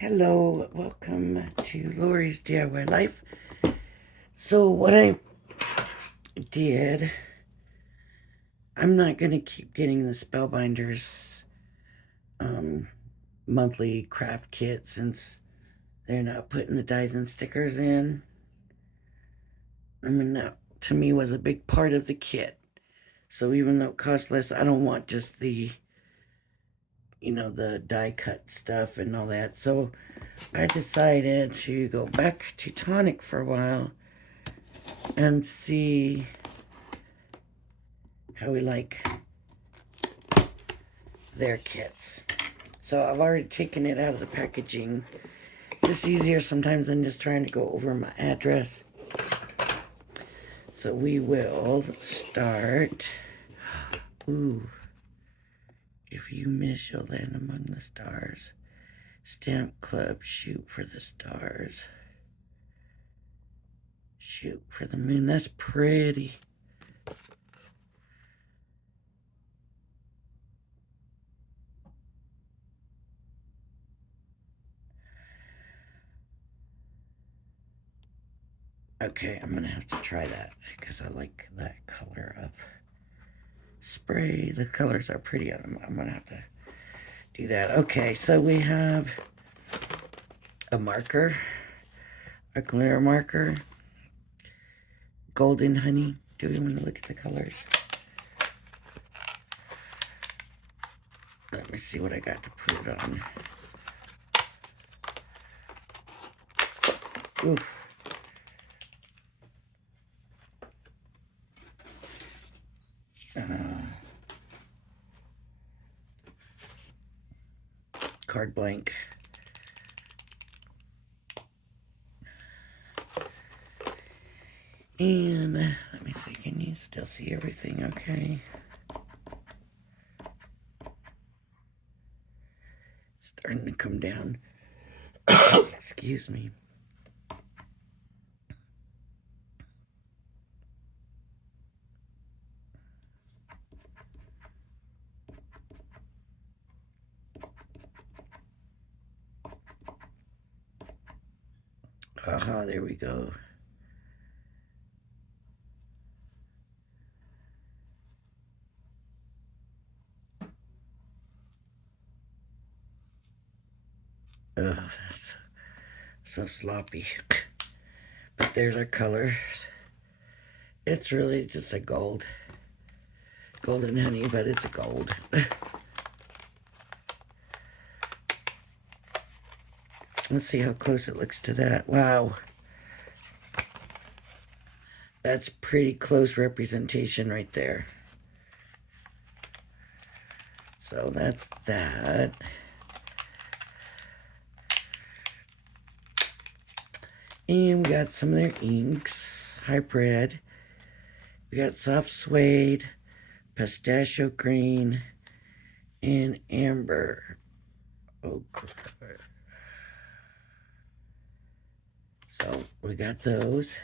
Hello, welcome to Lori's DIY Life. So what I did, I'm not going to keep getting the Spellbinders monthly craft kit since they're not putting the dies and stickers in. I mean, that to me was a big part of the kit. So even though it costs less, I don't want just the die cut stuff and all that. So I decided to go back to Tonic for a while and see how we like their kits. So I've already taken it out of the packaging. It's just easier sometimes than just trying to go over my address. So we will start. Ooh. If you miss, you'll land among the stars. Stamp Club, shoot for the stars. Shoot for the moon. That's pretty. Okay, I'm going to have to try that because I like that color of spray. The colors are pretty. I'm going to have to do that. Okay, so we have a marker, a glitter marker, golden honey. Do we want to look at the colors? Let me see what I got to put it on. Ooh. Card blank. And let me see, can you still see everything okay? It's starting to come down. Excuse me. Aha, there we go. Oh, that's so sloppy. But there's our colors. It's really just a golden honey, but it's a gold. Let's see how close it looks to that. Wow. That's pretty close representation right there. So that's that. And we got some of their inks. Hybrid. We got soft suede, pistachio green, and amber ochre. So we got those.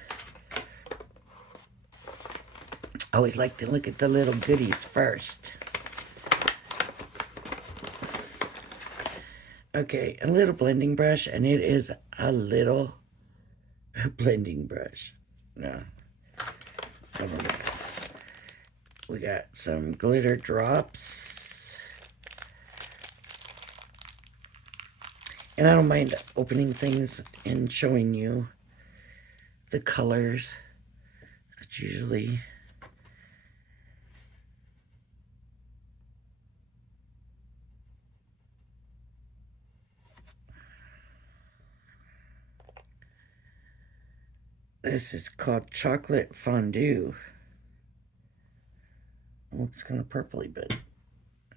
I always like to look at the little goodies first. Okay, a little blending brush, and it is a little blending brush. No. We got some glitter drops. And I don't mind opening things and showing you the colors. That's usually... This is called chocolate fondue. It looks kind of purpley, but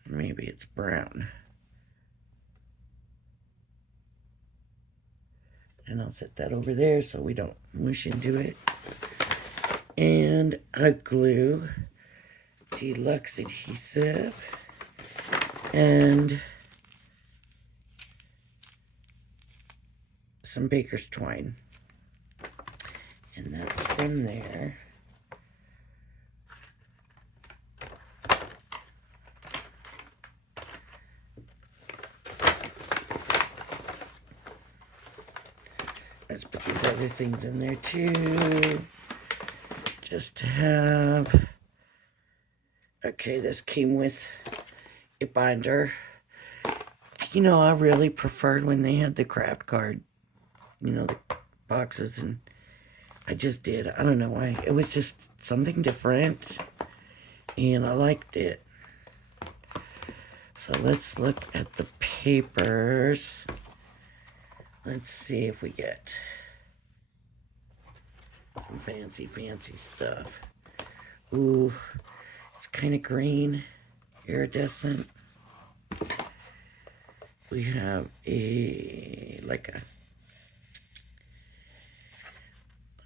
maybe it's brown. And I'll set that over there so we don't mush into it. And a glue, deluxe adhesive, and some baker's twine. And that's from there. Let's put these other things in there too. Just to have. Okay, this came with a binder. You know, I really preferred when they had the craft card, you know, the boxes, and I just did. I don't know why. It was just something different, and I liked it. So let's look at the papers. Let's see if we get some fancy stuff. Ooh, it's kind of green, iridescent. We have I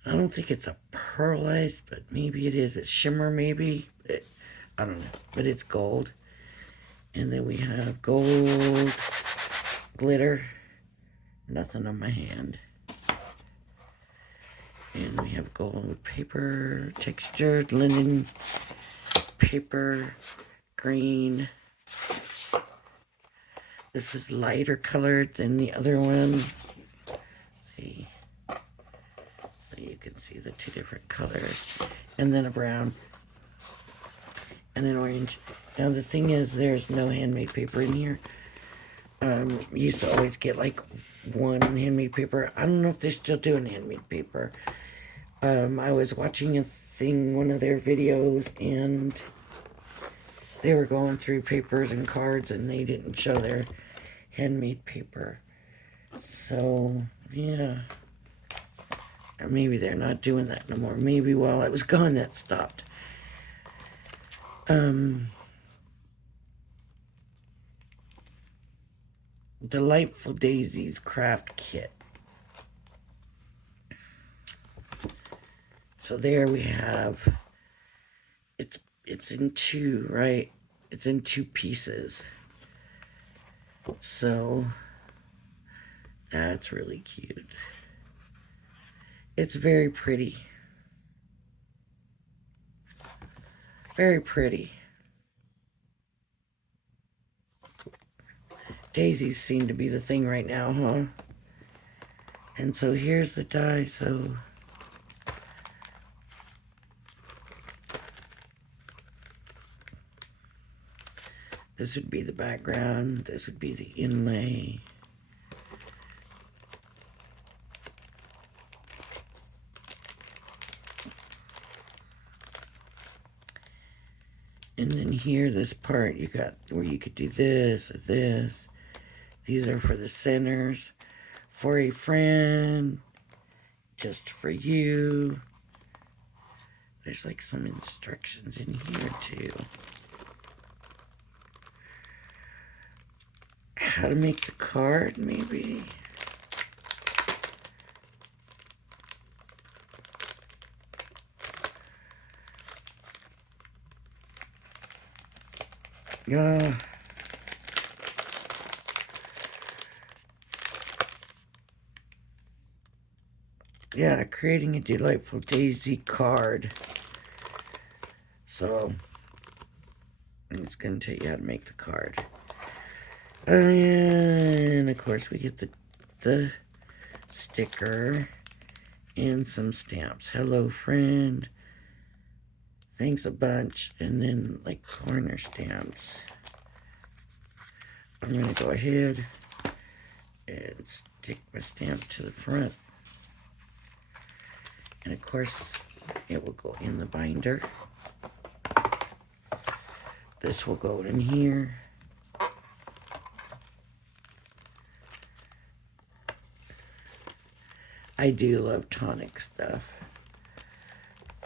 don't think it's a pearlized, but maybe it is. It's shimmer, maybe. I don't know, but it's gold. And then we have gold glitter. Nothing on my hand. And we have gold paper, textured linen paper, green. This is lighter colored than the other one. See, so you can see the two different colors. And then a brown and an orange. Now the thing is, there's no handmade paper in here. Used to always get like one handmade paper. I don't know if they're still doing handmade paper. I was watching a thing, one of their videos, and they were going through papers and cards, and they didn't show their handmade paper. So, yeah. Or maybe they're not doing that no more. Maybe while I was gone, that stopped. Delightful Daisies craft kit. So there we have, it's in two, right? It's in two pieces. So that's really cute. It's very pretty. Very pretty. Daisies seem to be the thing right now, huh? And so here's the die, so this would be the background, this would be the inlay. And then here, this part, you got where you could do this or this. These are for the centers. For a friend. Just for you. There's like some instructions in here too. How to make the card, maybe? Yeah, creating a delightful daisy card. So, it's going to tell you how to make the card. And, of course, we get the sticker and some stamps. Hello, friend. Thanks a bunch. And then, like, corner stamps. I'm going to go ahead and stick my stamp to the front. And of course, it will go in the binder. This will go in here. I do love Tonic stuff.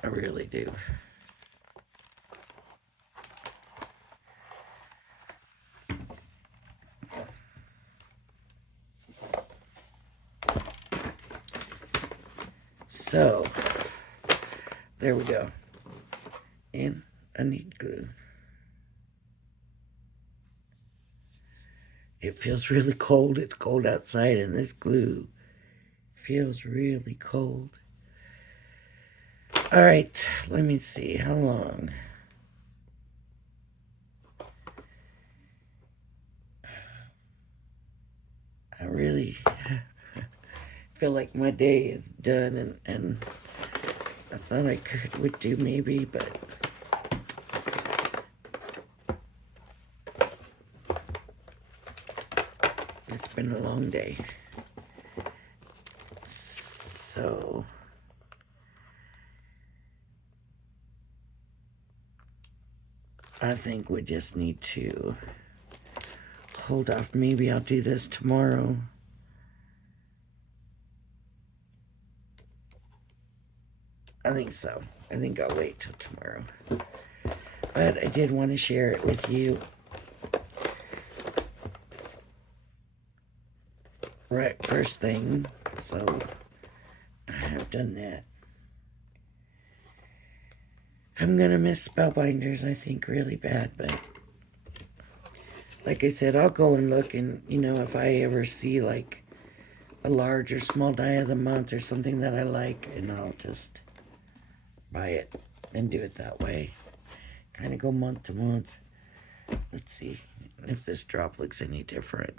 I really do. So, there we go. And I need glue. It feels really cold. It's cold outside, and this glue feels really cold. All right, let me see. How long? I really feel like my day is done, and I thought I would do maybe, but it's been a long day. So I think we just need to hold off. Maybe I'll do this tomorrow. I think so. I think I'll wait till tomorrow. But I did want to share it with you. Right, first thing. So I have done that. I'm going to miss Spellbinders, I think, really bad. But like I said, I'll go and look, and, you know, if I ever see, like, a large or small die of the month or something that I like, and I'll just buy it and do it that way. Kind of go month to month. Let's see if this drop looks any different.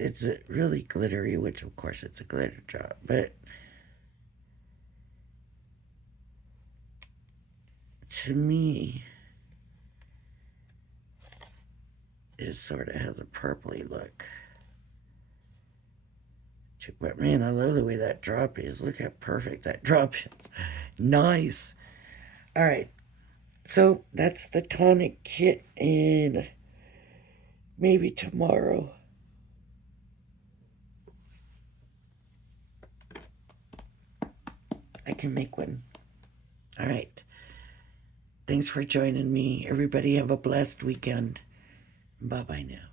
It's really glittery, which of course it's a glitter drop, but to me, it sort of has a purpley look. But man, I love the way that drop is. Look how perfect that drop is. Nice. All right. So that's the Tonic kit, and maybe tomorrow I can make one. All right. Thanks for joining me. Everybody have a blessed weekend. Bye-bye now.